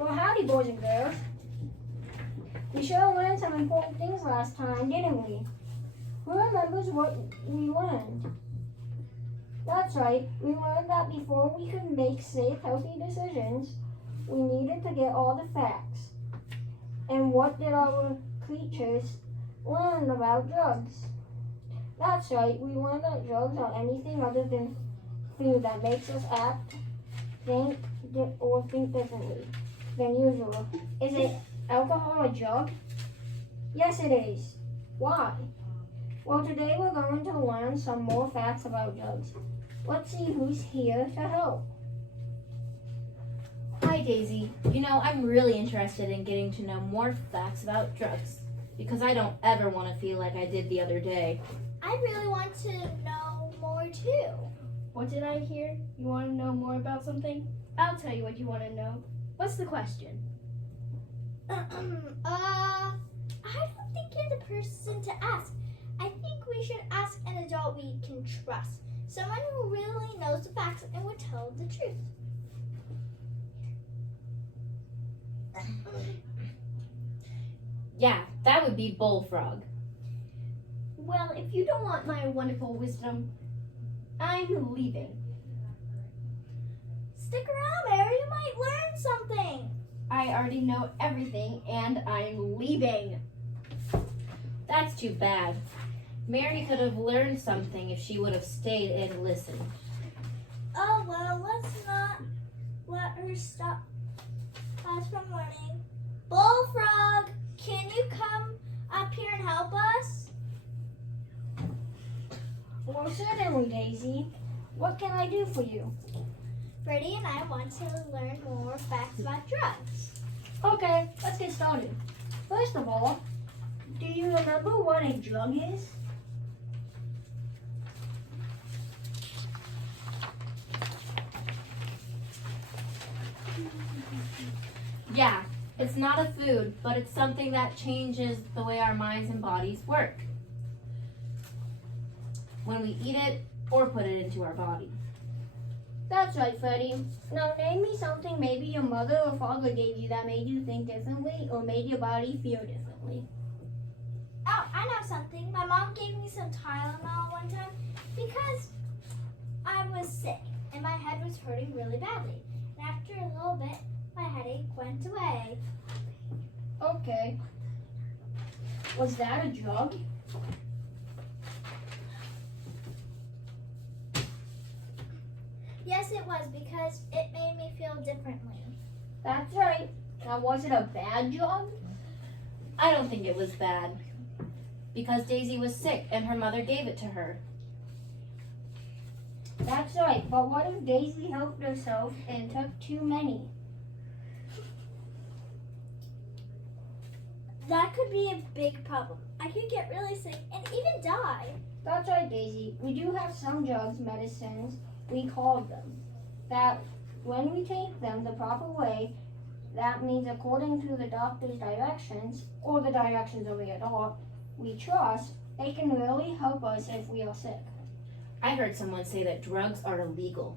Well, howdy, boys and girls. We sure learned some important things last time, didn't we? Who remembers what we learned? That's right, we learned that before we could make safe, healthy decisions, we needed to get all the facts. And what did our creatures learn about drugs? That's right, we learned that drugs are anything other than food that makes us act, think differently than usual. Is it alcohol a drug? Yes, it is. Why? Well, today we're going to learn some more facts about drugs. Let's see who's here to help. Hi, Daisy. You know, I'm really interested in getting to know more facts about drugs because I don't ever want to feel like I did the other day. I really want to know more too. What did I hear? You want to know more about something? I'll tell you what you want to know. What's the question? I don't think you're the person to ask. I think we should ask an adult we can trust. Someone who really knows the facts and would tell the truth. Yeah, that would be Bullfrog. Well, if you don't want my wonderful wisdom, I'm leaving. Stick around, Mary. You might learn something. I already know everything, and I'm leaving. That's too bad. Mary could have learned something if she would have stayed and listened. Oh, well, let's not let her stop us from learning. Bullfrog, can you come up here and help us? Well, certainly, Daisy. What can I do for you? Freddie and I want to learn more facts about drugs. Okay, let's get started. First of all, do you remember what a drug is? Yeah, it's not a food, but it's something that changes the way our minds and bodies work when we eat it or put it into our body. That's right, Freddie. Now name me something maybe your mother or father gave you that made you think differently or made your body feel differently. Oh, I know something. My mom gave me some Tylenol one time because I was sick and my head was hurting really badly. And after a little bit, my headache went away. Okay. Was that a drug? Yes, it was because it made me feel differently. That's right. Now was it a bad drug? I don't think it was bad because Daisy was sick and her mother gave it to her. That's right, but what if Daisy helped herself and took too many? That could be a big problem. I could get really sick and even die. That's right, Daisy. We do have some drugs, medicines, we call them, that when we take them the proper way, that means according to the doctor's directions, or the directions of the adult we trust, they can really help us if we are sick. I heard someone say that drugs are illegal.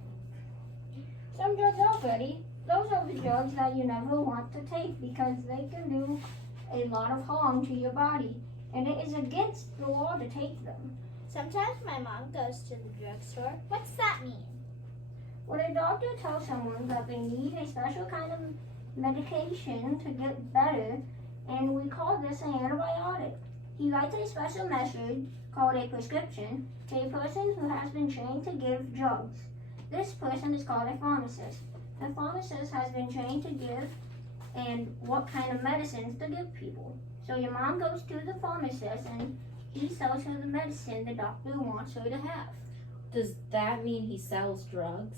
Some drugs are, Freddie. Those are the drugs that you never want to take because they can do a lot of harm to your body, and it is against the law to take them. Sometimes my mom goes to the drugstore. What's that mean? When a doctor tells someone that they need a special kind of medication to get better, and we call this an antibiotic. He writes a special message called a prescription to a person who has been trained to give drugs. This person is called a pharmacist. The pharmacist has been trained to give and what kind of medicines to give people. So your mom goes to the pharmacist and he sells her the medicine the doctor wants her to have. Does that mean he sells drugs?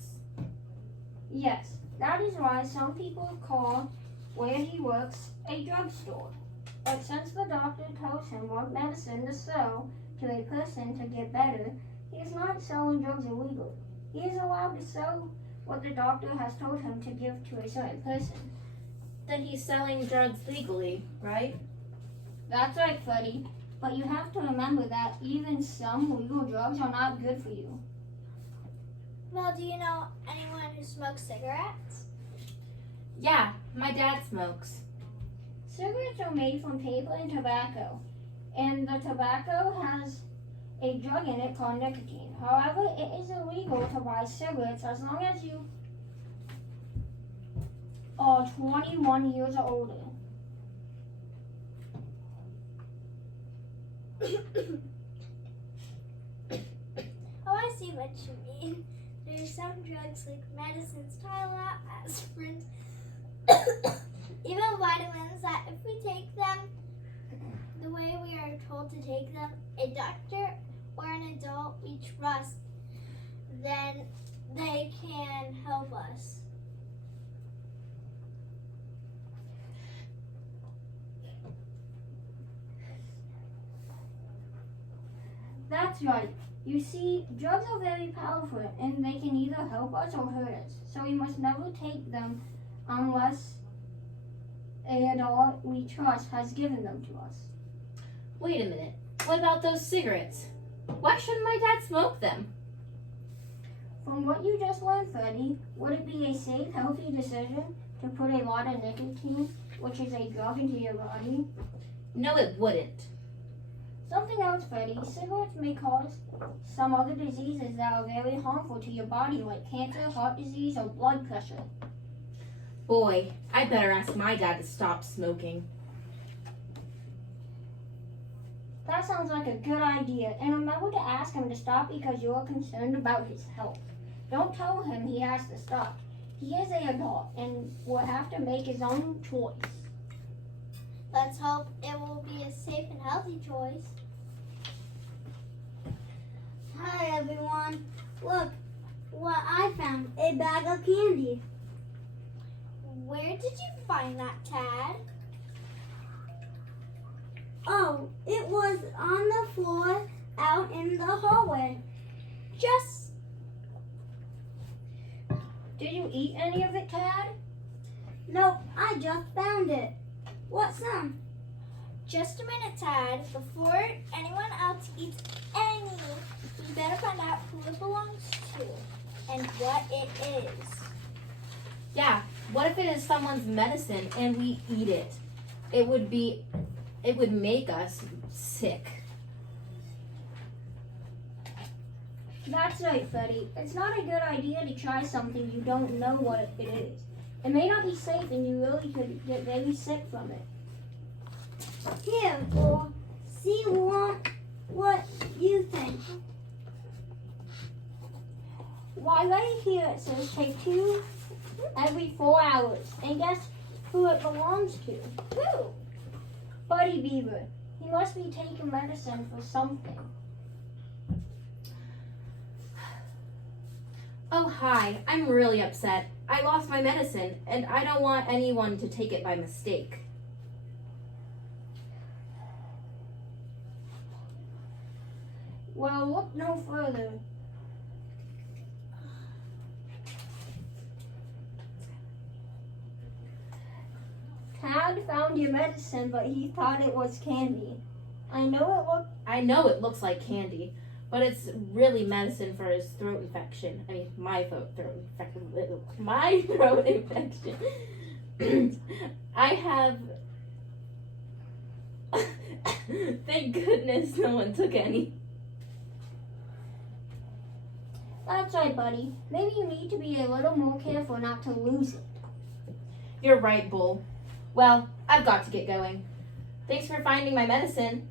Yes, that is why some people call where he works a drugstore. But since the doctor tells him what medicine to sell to a person to get better, he is not selling drugs illegally. He is allowed to sell what the doctor has told him to give to a certain person. Then he's selling drugs legally, right? That's right, Freddie. But you have to remember that even some legal drugs are not good for you. Well, do you know anyone who smokes cigarettes? Yeah, My dad smokes. Cigarettes are made from paper and tobacco, and the tobacco has a drug in it called nicotine. However, it is illegal to buy cigarettes as long as you are 21 years or older. Oh, I see what you mean. There's some drugs like medicines, Tylenol, aspirin, even vitamins that if we take them the way we are told to take them, a doctor or an adult we trust, then they can help us. That's right. You see, drugs are very powerful and they can either help us or hurt us. So we must never take them unless an adult we trust has given them to us. Wait a minute. What about those cigarettes? Why shouldn't my dad smoke them? From what you just learned, Freddie, would it be a safe, healthy decision to put a lot of nicotine, which is a drug, into your body? No, it wouldn't. Something else, Freddie. Cigarettes may cause some other diseases that are very harmful to your body, like cancer, heart disease, or blood pressure. Boy, I better ask my dad to stop smoking. That sounds like a good idea. And remember to ask him to stop because you are concerned about his health. Don't tell him he has to stop. He is an adult and will have to make his own choice. Let's hope it will be a safe and healthy choice. Hi everyone. Look what I found. A bag of candy. Where did you find that, Tad? Oh, it was on the floor out in the hallway. Just Did you eat any of it, Tad? Nope, I just found it. What's some? Just a minute, Tad. Before anyone else eats any, we better find out who it belongs to and what it is. Yeah, what if it is someone's medicine and we eat it? It would make us sick. That's right, Freddie. It's not a good idea to try something you don't know what it is. It may not be safe and you really could get very sick from it. Here, or see what you think. Why, right here it says take 2 every 4 hours. And guess who it belongs to? Who? Buddy Beaver. He must be taking medicine for something. Oh, hi. I'm really upset. I lost my medicine, and I don't want anyone to take it by mistake. Well, look no further. Tad found your medicine, but he thought it was candy. I know it looks like candy, but it's really medicine for his throat infection. I mean, my throat infection. My throat infection. I have. Thank goodness no one took any. That's right, buddy. Maybe you need to be a little more careful not to lose it. You're right, Bull. Well, I've got to get going. Thanks for finding my medicine.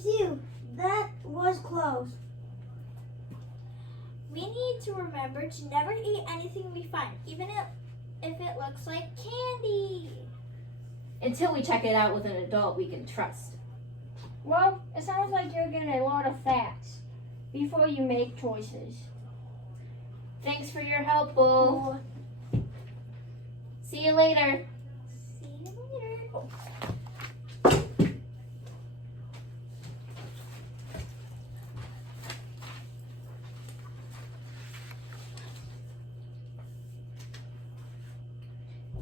Phew, that was close. We need to remember to never eat anything we find, even if it looks like candy. Until we check it out with an adult we can trust. Well, it sounds like you're getting a lot of facts before you make choices. Thanks for your help, Bull. See you later. See you later.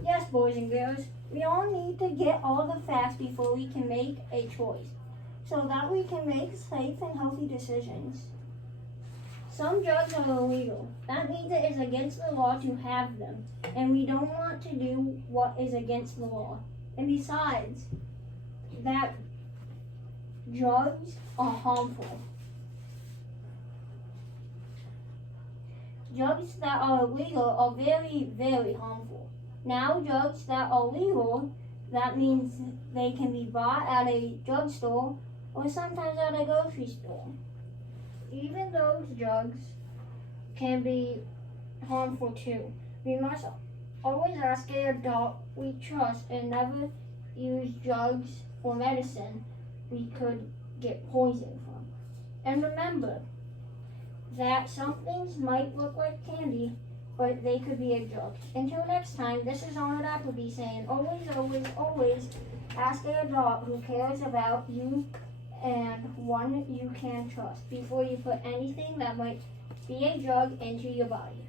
Yes, boys and girls, we all need to get all the facts before we can make a choice, so that we can make safe and healthy decisions. Some drugs are illegal. That means it is against the law to have them, and we don't want to do what is against the law. And besides, that drugs are harmful. Drugs that are illegal are very, very harmful. Now, drugs that are legal, that means they can be bought at a drugstore or sometimes at a grocery store. Even those drugs can be harmful too. We must always ask an adult we trust and never use drugs or medicine we could get poison from. And remember that some things might look like candy, but they could be a drug. Until next time, this is Arnold Applebee saying, always, always, always ask an adult who cares about you and one you can trust before you put anything that might be a drug into your body.